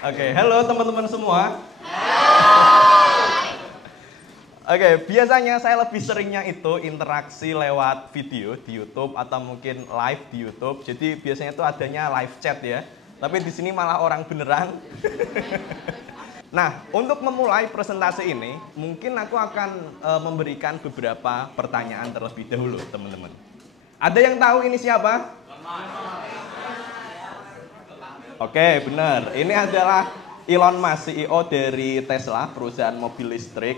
Oke, halo teman-teman semua. Oke, biasanya saya lebih seringnya itu interaksi lewat video di YouTube atau mungkin live di YouTube. Jadi biasanya itu adanya live chat ya. Tapi di sini malah orang beneran. Nah, untuk memulai presentasi ini, mungkin aku akan memberikan beberapa pertanyaan terlebih dahulu, teman-teman. Ada yang tahu ini siapa? Oke, benar. Ini adalah Elon Musk, CEO dari Tesla, perusahaan mobil listrik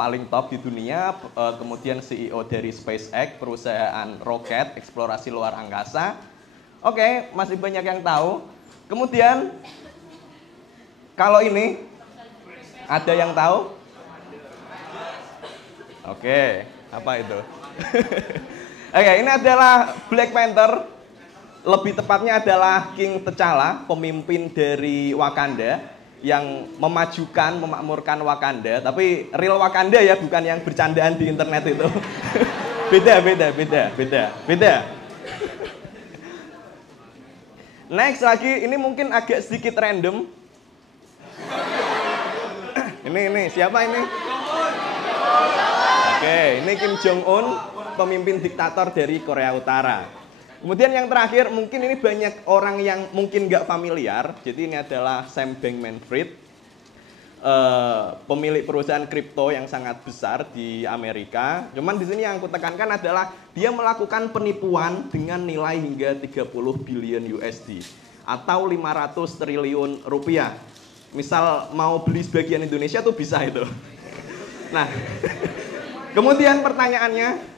paling top di dunia. Kemudian CEO dari SpaceX, perusahaan roket eksplorasi luar angkasa. Oke, masih banyak yang tahu. Kemudian, kalau ini, ada yang tahu? Oke, apa itu? Oke, ini adalah Black Panther. Lebih tepatnya adalah King T'Challa, pemimpin dari Wakanda yang memajukan, memakmurkan Wakanda. Tapi real Wakanda ya, bukan yang bercandaan di internet itu. Beda. Next lagi, ini mungkin agak sedikit random. Ini siapa ini? Oke, ini Kim Jong Un, pemimpin diktator dari Korea Utara. Kemudian yang terakhir, mungkin ini banyak orang yang mungkin nggak familiar. Jadi ini adalah Sam Bankman-Fried, pemilik perusahaan kripto yang sangat besar di Amerika. Cuman di sini yang aku tekankan adalah dia melakukan penipuan dengan nilai hingga 30 billion USD atau 500 triliun rupiah. Misal mau beli sebagian Indonesia tuh bisa itu. Nah, kemudian pertanyaannya,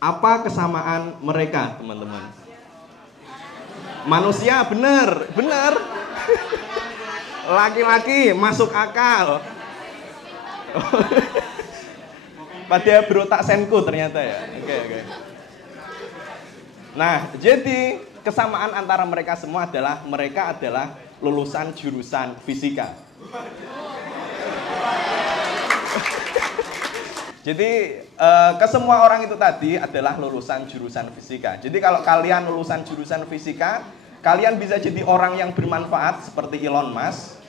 apa kesamaan mereka, teman-teman? Manusia, bener. Laki-laki, masuk akal. Pada berotak senku ternyata ya. Oke. Nah, jadi kesamaan antara mereka semua adalah mereka adalah lulusan jurusan fisika. Jadi kesemua orang itu tadi adalah lulusan jurusan fisika. Jadi kalau kalian lulusan jurusan fisika, kalian bisa jadi orang yang bermanfaat seperti Elon Musk,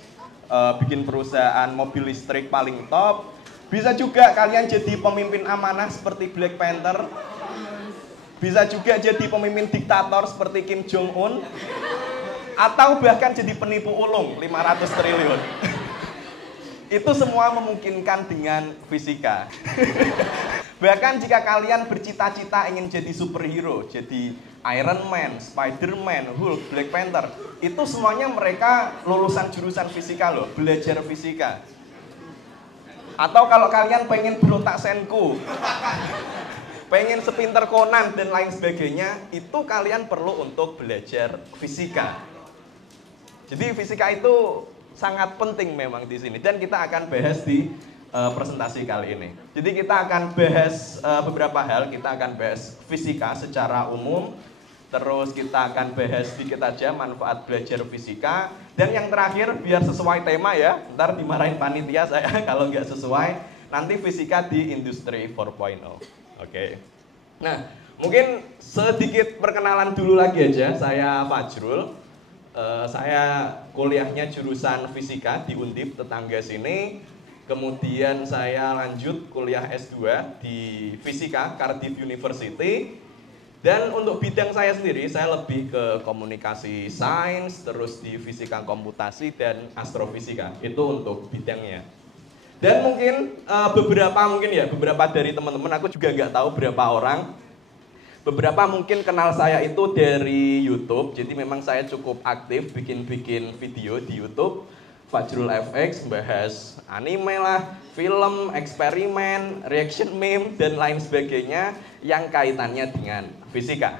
bikin perusahaan mobil listrik paling top. Bisa juga kalian jadi pemimpin amanah seperti Black Panther. Bisa juga jadi pemimpin diktator seperti Kim Jong Un. Atau bahkan jadi penipu ulung 500 triliun. Itu semua memungkinkan dengan fisika. Bahkan jika kalian bercita-cita ingin jadi superhero, jadi Iron Man, Spider-Man, Hulk, Black Panther, itu semuanya mereka lulusan jurusan fisika loh, belajar fisika. Atau kalau kalian pengen berotak senku, pengen sepinter Conan dan lain sebagainya, itu kalian perlu untuk belajar fisika. Jadi fisika itu sangat penting memang di sini dan kita akan bahas di presentasi kali ini. Jadi kita akan bahas beberapa hal, kita akan bahas fisika secara umum, terus kita akan bahas sedikit aja manfaat belajar fisika, dan yang terakhir biar sesuai tema ya, ntar dimarahin panitia saya kalau nggak sesuai, nanti fisika di industri 4.0. Oke. Nah, mungkin sedikit perkenalan dulu lagi aja, saya Fajrul. Saya kuliahnya jurusan fisika di Undip, tetangga sini. Kemudian saya lanjut kuliah S2 di fisika Cardiff University. Dan untuk bidang saya sendiri, saya lebih ke komunikasi sains, terus di fisika komputasi dan astrofisika. Itu untuk bidangnya. Dan mungkin beberapa dari teman-teman, aku juga nggak tahu berapa orang. Beberapa mungkin kenal saya itu dari YouTube, jadi memang saya cukup aktif bikin-bikin video di YouTube. Fajrul FX, bahas anime lah, film, eksperimen, reaction meme, dan lain sebagainya yang kaitannya dengan fisika.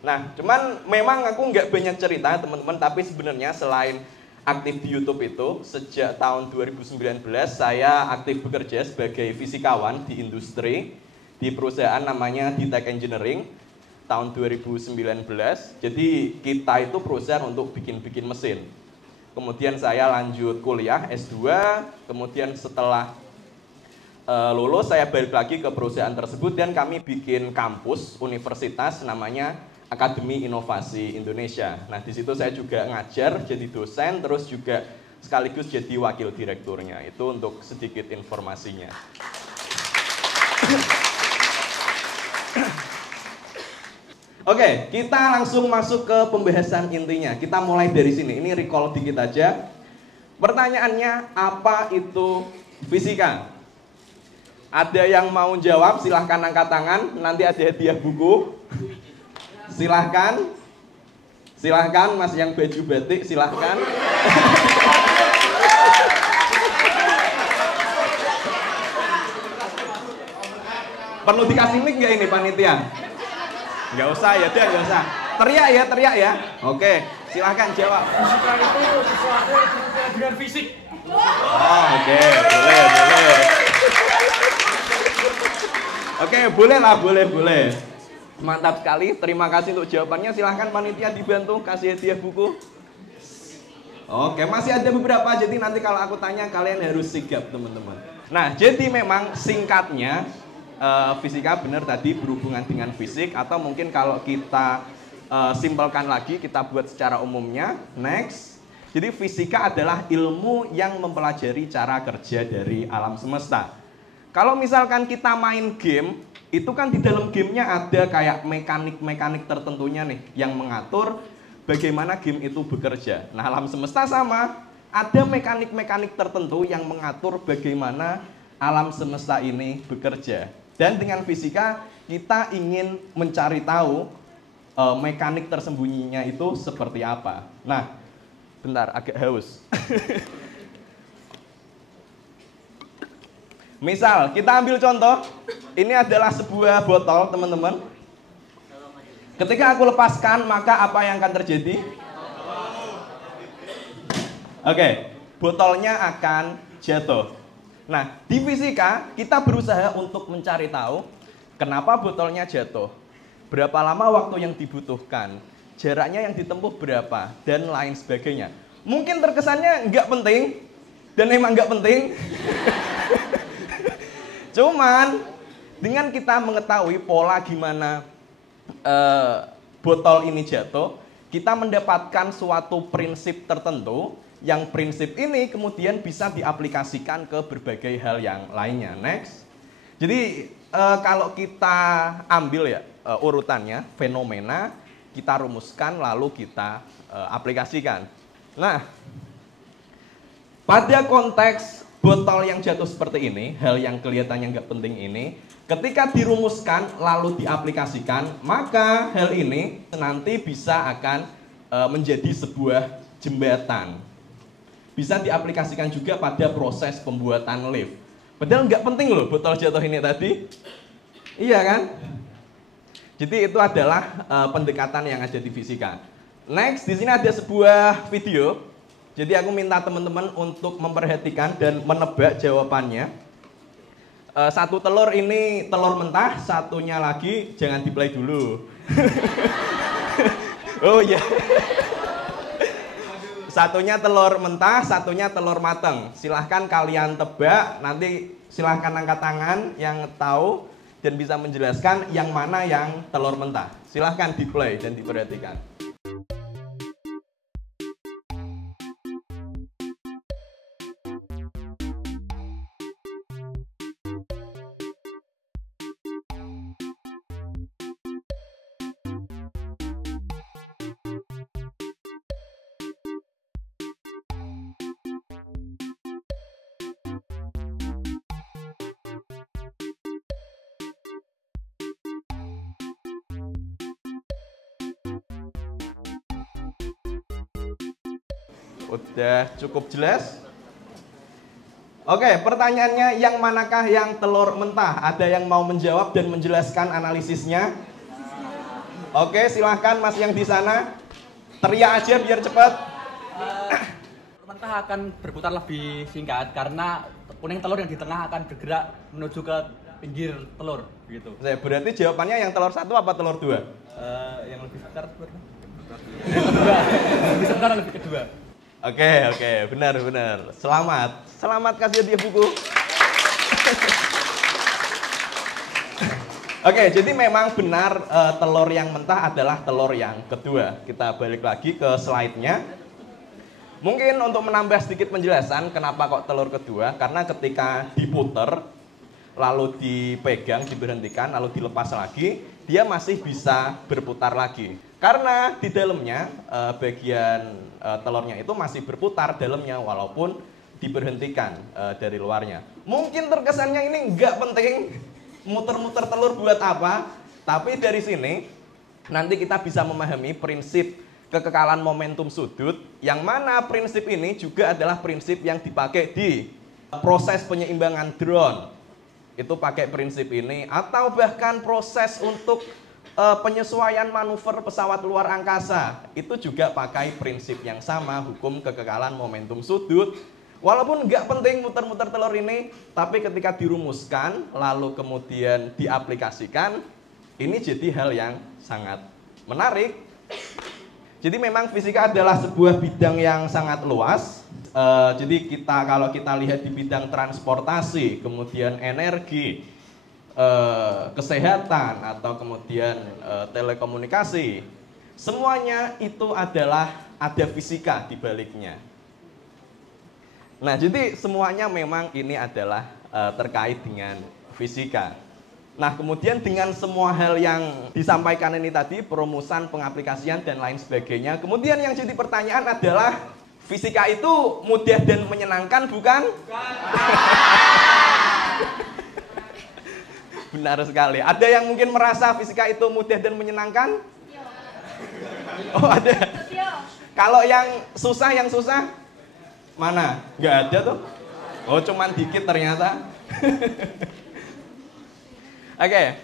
Nah, cuman memang aku nggak banyak cerita teman-teman, tapi sebenarnya selain aktif di YouTube itu, sejak tahun 2019 saya aktif bekerja sebagai fisikawan di industri, di perusahaan namanya Ditech Engineering tahun 2019. Jadi kita itu perusahaan untuk bikin mesin. Kemudian saya lanjut kuliah S2, kemudian setelah lulus saya balik lagi ke perusahaan tersebut dan kami bikin kampus universitas namanya Akademi Inovasi Indonesia. Nah, di situ saya juga ngajar jadi dosen, terus juga sekaligus jadi wakil direkturnya. Itu untuk sedikit informasinya. Oke, kita langsung masuk ke pembahasan intinya. Kita mulai dari sini. Ini recall dikit aja. Pertanyaannya, apa itu fisika? Ada yang mau jawab? Silahkan angkat tangan. Nanti ada hadiah buku. Silahkan. Silahkan, Mas yang baju batik, silahkan. Perlu dikasih mic nggak ini panitia? Nggak usah ya, dia nggak usah. Teriak ya. Oke, silahkan jawab. Fisika itu sesuatu yang berhubungan dengan fisik. Oh, oke, boleh. Oke, boleh lah, boleh. Mantap sekali, terima kasih untuk jawabannya. Silahkan panitia dibantu kasih hadiah buku. Oke, masih ada beberapa, jadi nanti kalau aku tanya kalian harus sigap teman-teman. Nah, jadi memang singkatnya fisika benar tadi berhubungan dengan fisik, atau mungkin kalau kita simpelkan lagi, kita buat secara umumnya. Next, jadi fisika adalah ilmu yang mempelajari cara kerja dari alam semesta. Kalau misalkan kita main game, itu kan di dalam gamenya ada kayak mekanik-mekanik tertentunya nih yang mengatur bagaimana game itu bekerja. Nah, alam semesta sama, ada mekanik-mekanik tertentu yang mengatur bagaimana alam semesta ini bekerja. Dan dengan fisika kita ingin mencari tahu mekanik tersembunyinya itu seperti apa. Nah, bentar, agak haus. Misal, kita ambil contoh, ini adalah sebuah botol, teman-teman. Ketika aku lepaskan, maka apa yang akan terjadi? Oke, botolnya akan jatuh. Nah, di fisika, kita berusaha untuk mencari tahu kenapa botolnya jatuh, berapa lama waktu yang dibutuhkan, jaraknya yang ditempuh berapa, dan lain sebagainya. Mungkin terkesannya nggak penting, dan emang nggak penting. Cuman dengan kita mengetahui pola gimana botol ini jatuh, kita mendapatkan suatu prinsip tertentu, yang prinsip ini kemudian bisa diaplikasikan ke berbagai hal yang lainnya. Next. Jadi kalau kita ambil ya urutannya, fenomena, kita rumuskan lalu kita aplikasikan. Nah, pada konteks botol yang jatuh seperti ini, hal yang kelihatannya nggak penting ini, ketika dirumuskan lalu diaplikasikan, maka hal ini nanti bisa akan menjadi sebuah jembatan. Bisa diaplikasikan juga pada proses pembuatan lift. Padahal nggak penting loh botol jatuh ini tadi. Iya kan? Jadi itu adalah pendekatan yang ada di fisika. Next, di sini ada sebuah video. Jadi aku minta teman-teman untuk memperhatikan dan menebak jawabannya. Satu telur ini telur mentah, satunya lagi jangan di-play dulu. Oh iya. Satunya telur mentah, satunya telur mateng. Silahkan kalian tebak, nanti silahkan angkat tangan yang tahu dan bisa menjelaskan yang mana yang telur mentah. Silahkan di-play dan diperhatikan. Udah cukup jelas? Oke, pertanyaannya yang manakah yang telur mentah? Ada yang mau menjawab dan menjelaskan analisisnya? Oke, silahkan Mas yang di sana. Teriak aja biar cepat. Mentah akan berputar lebih singkat karena kuning telur yang di tengah akan bergerak menuju ke pinggir telur gitu. Berarti jawabannya yang telur satu apa telur dua? Yang lebih sebentar lebih sebentar lebih kedua. Oke, benar. Selamat kasih hadiah buku. Oke, jadi memang benar telur yang mentah adalah telur yang kedua. Kita balik lagi ke slide-nya. Mungkin untuk menambah sedikit penjelasan kenapa kok telur kedua, karena ketika diputer, lalu dipegang, diberhentikan, lalu dilepas lagi, dia masih bisa berputar lagi. Karena di dalamnya bagian telurnya itu masih berputar dalamnya walaupun diberhentikan dari luarnya. Mungkin terkesannya ini nggak penting, muter-muter telur buat apa, tapi dari sini nanti kita bisa memahami prinsip kekekalan momentum sudut, yang mana prinsip ini juga adalah prinsip yang dipakai di proses penyeimbangan drone. Itu pakai prinsip ini, atau bahkan proses untuk penyesuaian manuver pesawat luar angkasa, itu juga pakai prinsip yang sama, hukum kekekalan momentum sudut. Walaupun nggak penting muter-muter telur ini, tapi ketika dirumuskan, lalu kemudian diaplikasikan, ini jadi hal yang sangat menarik. Jadi memang fisika adalah sebuah bidang yang sangat luas. Jadi kalau kita lihat di bidang transportasi, kemudian energi, kesehatan, atau kemudian telekomunikasi, semuanya itu adalah ada fisika di baliknya. Nah, jadi semuanya memang ini adalah terkait dengan fisika. Nah, kemudian dengan semua hal yang disampaikan ini tadi, perumusan, pengaplikasian, dan lain sebagainya, kemudian yang jadi pertanyaan adalah, fisika itu mudah dan menyenangkan, bukan? Benar sekali. Ada yang mungkin merasa fisika itu mudah dan menyenangkan? Oh, ada. Kalau yang susah? Mana? Nggak ada tuh. Oh, cuman dikit ternyata. Oke.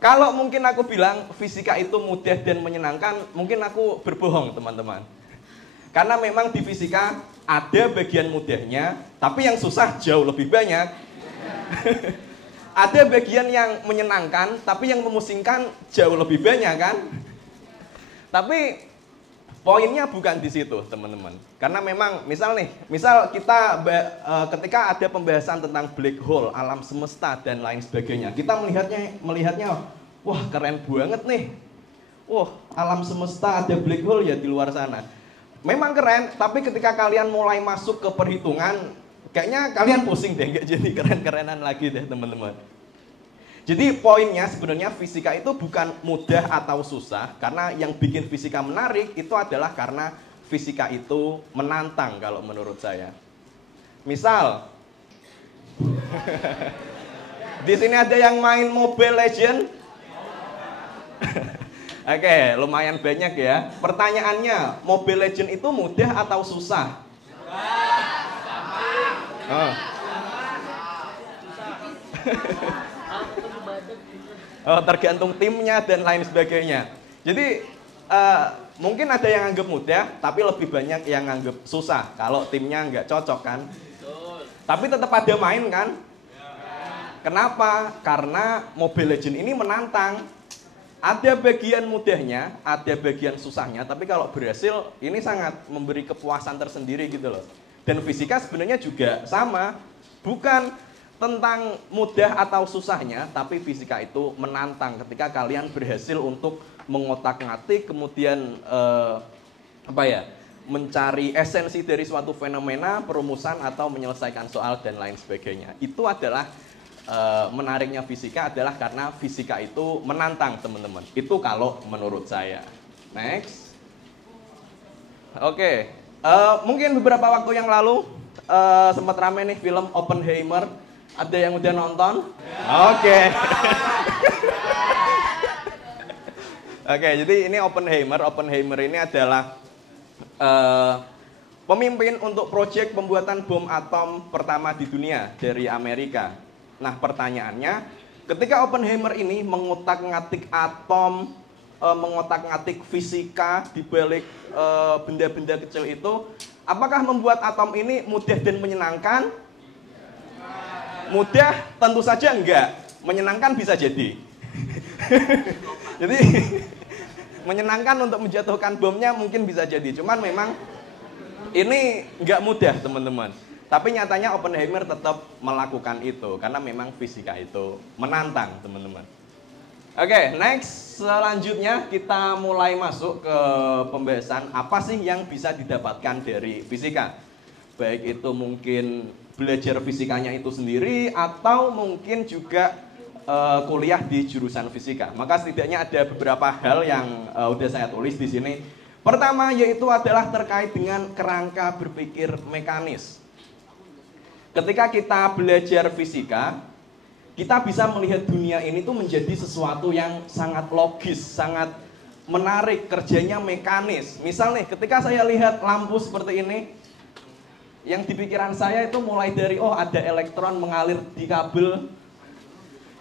Kalau mungkin aku bilang fisika itu mudah dan menyenangkan, mungkin aku berbohong, teman-teman. Karena memang di fisika ada bagian mudahnya, tapi yang susah jauh lebih banyak. Ada bagian yang menyenangkan, tapi yang memusingkan jauh lebih banyak, kan? Tapi poinnya bukan di situ, teman-teman. Karena memang, misal kita ketika ada pembahasan tentang black hole, alam semesta, dan lain sebagainya, kita melihatnya, wah keren banget nih. Wah, alam semesta ada black hole ya di luar sana. Memang keren, tapi ketika kalian mulai masuk ke perhitungan, kayaknya kalian pusing deh, nggak jadi keren-kerenan lagi deh, teman-teman. Jadi poinnya sebenarnya fisika itu bukan mudah atau susah, karena yang bikin fisika menarik itu adalah karena fisika itu menantang kalau menurut saya. Misal, di sini ada yang main Mobile Legends. Oke, lumayan banyak ya. Pertanyaannya, Mobile Legends itu mudah atau susah? Oh. Oh, tergantung timnya dan lain sebagainya. Jadi mungkin ada yang anggap mudah, tapi lebih banyak yang anggap susah kalau timnya nggak cocok, kan? Tapi tetap ada main, kan? Kenapa? Karena Mobile Legends ini menantang. Ada bagian mudahnya, ada bagian susahnya, tapi kalau berhasil ini sangat memberi kepuasan tersendiri gitu loh. Dan fisika sebenarnya juga sama, bukan tentang mudah atau susahnya, tapi fisika itu menantang ketika kalian berhasil untuk mengotak-ngatik, kemudian mencari esensi dari suatu fenomena, perumusan, atau menyelesaikan soal dan lain sebagainya. Itu adalah menariknya fisika, adalah karena fisika itu menantang, teman-teman. Itu kalau menurut saya. Next. Oke. Mungkin beberapa waktu yang lalu sempat rame nih film Oppenheimer. Ada yang udah nonton? Oke. Oke, jadi ini Oppenheimer. Oppenheimer ini adalah pemimpin untuk proyek pembuatan bom atom pertama di dunia dari Amerika. Nah, pertanyaannya, ketika Oppenheimer ini mengotak-ngatik atom, mengotak-ngatik fisika di balik benda-benda kecil itu, apakah membuat atom ini mudah dan menyenangkan? Mudah tentu saja enggak, menyenangkan bisa jadi. Jadi menyenangkan untuk menjatuhkan bomnya mungkin bisa jadi, cuman memang ini enggak mudah, teman-teman. Tapi nyatanya Oppenheimer tetap melakukan itu karena memang fisika itu menantang, teman-teman. Oke, next selanjutnya kita mulai masuk ke pembahasan apa sih yang bisa didapatkan dari fisika. Baik itu mungkin belajar fisikanya itu sendiri atau mungkin juga kuliah di jurusan fisika. Maka setidaknya ada beberapa hal yang udah saya tulis di sini. Pertama yaitu adalah terkait dengan kerangka berpikir mekanis. Ketika kita belajar fisika, kita bisa melihat dunia ini tuh menjadi sesuatu yang sangat logis, sangat menarik, kerjanya mekanis. Misal nih, ketika saya lihat lampu seperti ini, yang di pikiran saya itu mulai dari ada elektron mengalir di kabel,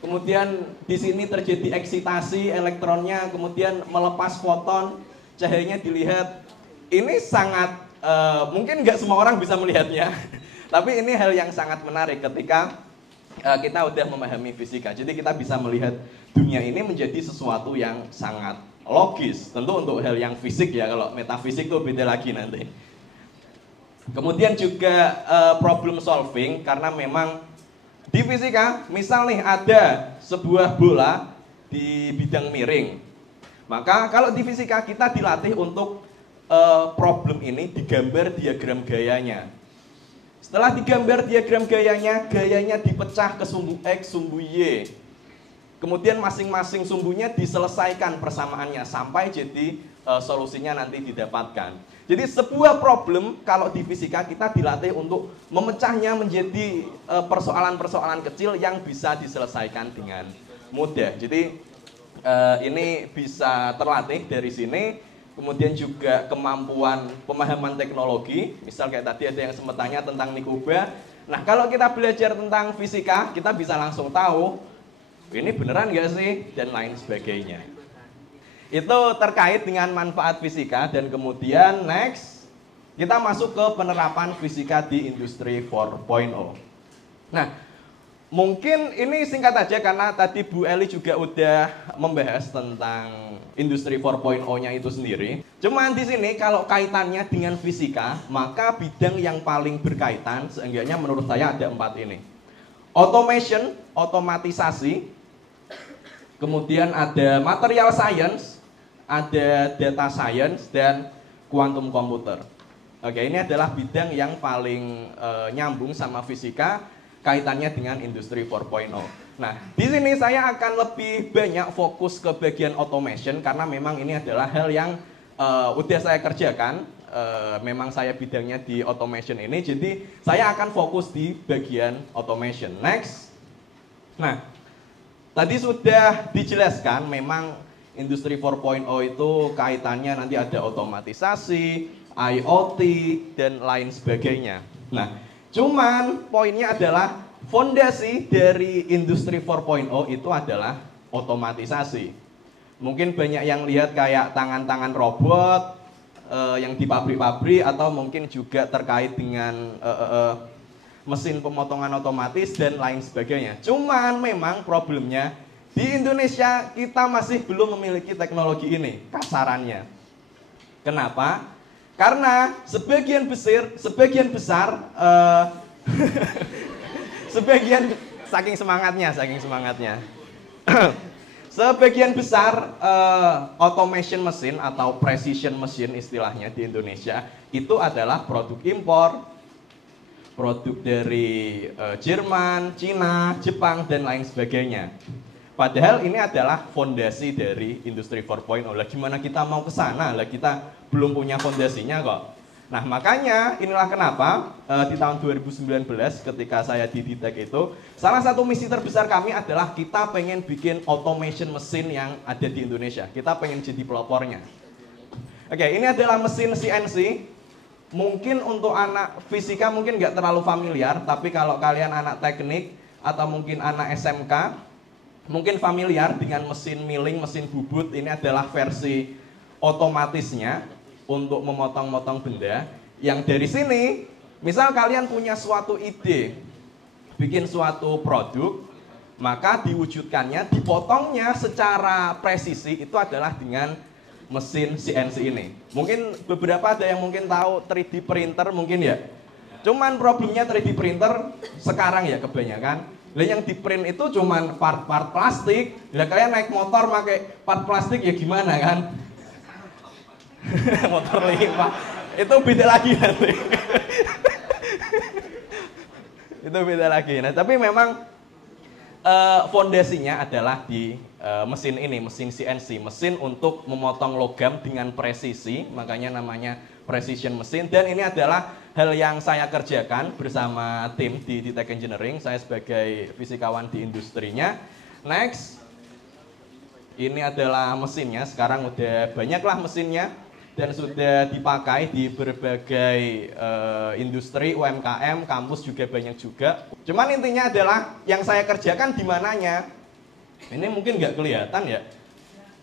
kemudian di sini terjadi eksitasi elektronnya, kemudian melepas foton, cahayanya dilihat. Ini sangat mungkin nggak semua orang bisa melihatnya, tapi ini hal yang sangat menarik ketika kita udah memahami fisika. Jadi kita bisa melihat dunia ini menjadi sesuatu yang sangat logis. Tentu untuk hal yang fisik ya, kalau metafisik itu beda lagi nanti. Kemudian juga problem solving, karena memang di fisika, misal nih ada sebuah bola di bidang miring. Maka kalau di fisika kita dilatih untuk problem ini digambar diagram gayanya. Setelah digambar diagram gayanya dipecah ke sumbu X, sumbu Y. Kemudian masing-masing sumbunya diselesaikan persamaannya sampai jadi solusinya nanti didapatkan. Jadi sebuah problem kalau di fisika kita dilatih untuk memecahnya menjadi persoalan-persoalan kecil yang bisa diselesaikan dengan mudah. Jadi ini bisa terlatih dari sini. Kemudian juga kemampuan pemahaman teknologi, misal kayak tadi ada yang sempat tanya tentang Nikuba. Nah kalau kita belajar tentang fisika, kita bisa langsung tahu, ini beneran gak sih, dan lain sebagainya. Itu terkait dengan manfaat fisika, dan kemudian next, kita masuk ke penerapan fisika di industri 4.0. Nah, mungkin ini singkat aja karena tadi Bu Eli juga udah membahas tentang industri 4.0-nya itu sendiri. Cuman di sini kalau kaitannya dengan fisika, maka bidang yang paling berkaitan seenggaknya menurut saya ada 4 ini. Automation, otomatisasi, kemudian ada material science, ada data science, dan quantum computer. Oke, ini adalah bidang yang paling nyambung sama fisika, kaitannya dengan industri 4.0. Nah, di sini saya akan lebih banyak fokus ke bagian automation karena memang ini adalah hal yang udah saya kerjakan. Memang saya bidangnya di automation ini, jadi saya akan fokus di bagian automation. Next. Nah, tadi sudah dijelaskan memang industri 4.0 itu kaitannya nanti ada otomatisasi, IoT, dan lain sebagainya. Nah, cuman poinnya adalah fondasi dari industri 4.0 itu adalah otomatisasi. Mungkin banyak yang lihat kayak tangan-tangan robot yang di pabrik-pabrik, atau mungkin juga terkait dengan mesin pemotongan otomatis dan lain sebagainya. Cuman memang problemnya di Indonesia kita masih belum memiliki teknologi ini, kasarannya. Kenapa? Karena sebagian besar saking semangatnya. Sebagian besar automation mesin atau precision mesin istilahnya di Indonesia itu adalah produk impor, produk dari Jerman, Cina, Jepang, dan lain sebagainya. Padahal ini adalah fondasi dari industri 4.0. Lah gimana kita mau ke sana? Lah kita belum punya fondasinya kok. Nah makanya inilah kenapa di tahun 2019 ketika saya di Ditek itu, salah satu misi terbesar kami adalah kita pengen bikin automation mesin yang ada di Indonesia. Kita pengen jadi pelopornya. Oke, ini adalah mesin CNC. Mungkin untuk anak fisika mungkin nggak terlalu familiar, tapi kalau kalian anak teknik atau mungkin anak SMK, mungkin familiar dengan mesin milling, mesin bubut. Ini adalah versi otomatisnya untuk memotong-motong benda. Yang dari sini, misal kalian punya suatu ide, bikin suatu produk, maka diwujudkannya, dipotongnya secara presisi itu adalah dengan mesin CNC ini. Mungkin beberapa ada yang mungkin tahu 3D printer mungkin ya. Cuman problemnya 3D printer sekarang ya kebanyakan Lah yang di print itu cuman part-part plastik. Lah kalian naik motor pakai part plastik ya gimana kan? Motor limpah. Itu beda lagi nanti. Itu beda lagi. Nah, tapi memang fondasinya adalah di mesin ini, mesin CNC, mesin untuk memotong logam dengan presisi, makanya namanya precision mesin. Dan ini adalah hal yang saya kerjakan bersama tim di Tech Engineering, saya sebagai fisikawan di industrinya. Next, ini adalah mesinnya, sekarang udah banyaklah mesinnya dan sudah dipakai di berbagai industri, UMKM, kampus juga banyak juga. Cuman intinya adalah yang saya kerjakan di mananya. Ini mungkin nggak kelihatan ya,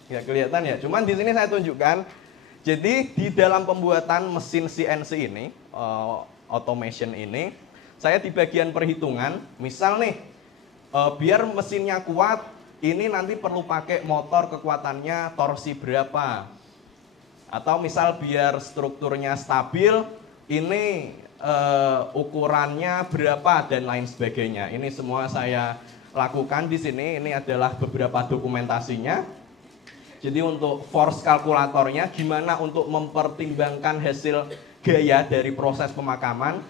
nggak kelihatan ya. Cuman di sini saya tunjukkan. Jadi di dalam pembuatan mesin CNC ini, automation ini, saya di bagian perhitungan. Misal nih, biar mesinnya kuat, ini nanti perlu pakai motor kekuatannya torsi berapa. Atau misal biar strukturnya stabil, ini ukurannya berapa dan lain sebagainya. Ini semua saya lakukan di sini. Ini adalah beberapa dokumentasinya. Jadi untuk force kalkulatornya, gimana untuk mempertimbangkan hasil gaya dari proses pemakaman,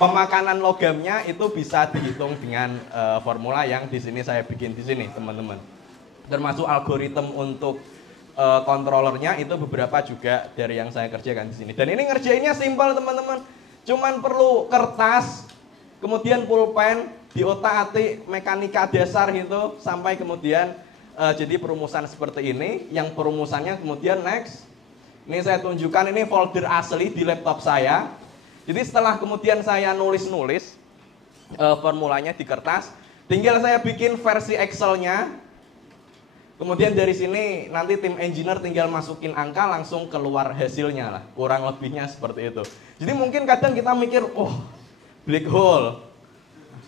pemakanan logamnya itu bisa dihitung dengan formula yang di sini saya bikin di sini, teman-teman. Termasuk algoritma untuk controllernya itu beberapa juga dari yang saya kerjakan di sini. Dan ini ngerjainnya simpel, teman-teman. Cuman perlu kertas, kemudian pulpen, diotak-atik mekanika dasar gitu, sampai kemudian jadi perumusan seperti ini. Yang perumusannya kemudian next. Ini saya tunjukkan, ini folder asli di laptop saya. Jadi setelah kemudian saya nulis-nulis formulanya di kertas, tinggal saya bikin versi Excel-nya. Kemudian dari sini nanti tim engineer tinggal masukin angka, langsung keluar hasilnya lah. Kurang lebihnya seperti itu. Jadi mungkin kadang kita mikir, oh, black hole,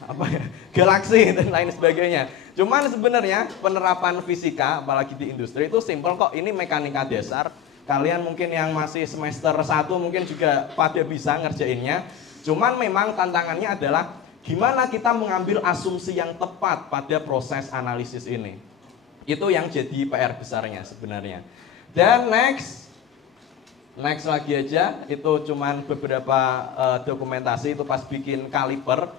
apa ya, galaksi dan lain sebagainya. Cuman sebenarnya penerapan fisika, apalagi di industri itu simple kok. Ini mekanika dasar. Kalian mungkin yang masih semester 1 mungkin juga pada bisa ngerjainnya. Cuman memang tantangannya adalah gimana kita mengambil asumsi yang tepat pada proses analisis ini. Itu yang jadi PR besarnya sebenarnya. Dan next lagi aja, itu cuman beberapa dokumentasi itu pas bikin kaliper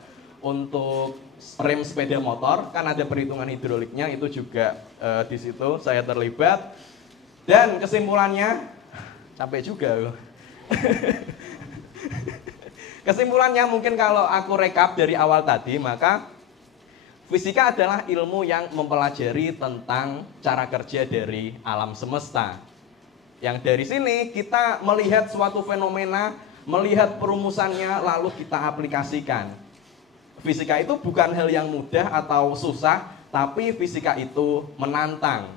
untuk rem sepeda motor, kan ada perhitungan hidroliknya, itu juga di situ saya terlibat. Dan kesimpulannya, capek juga. Kesimpulannya mungkin kalau aku rekap dari awal tadi, maka fisika adalah ilmu yang mempelajari tentang cara kerja dari alam semesta. Yang dari sini kita melihat suatu fenomena, melihat perumusannya, lalu kita aplikasikan. Fisika itu bukan hal yang mudah atau susah, tapi fisika itu menantang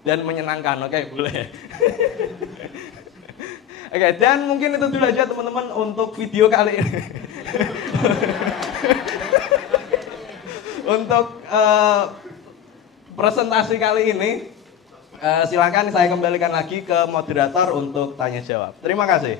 dan menyenangkan. Oke, boleh. Oke, dan mungkin itu dulu aja teman-teman untuk video kali ini. Untuk presentasi kali ini, silakan saya kembalikan lagi ke moderator untuk tanya jawab. Terima kasih.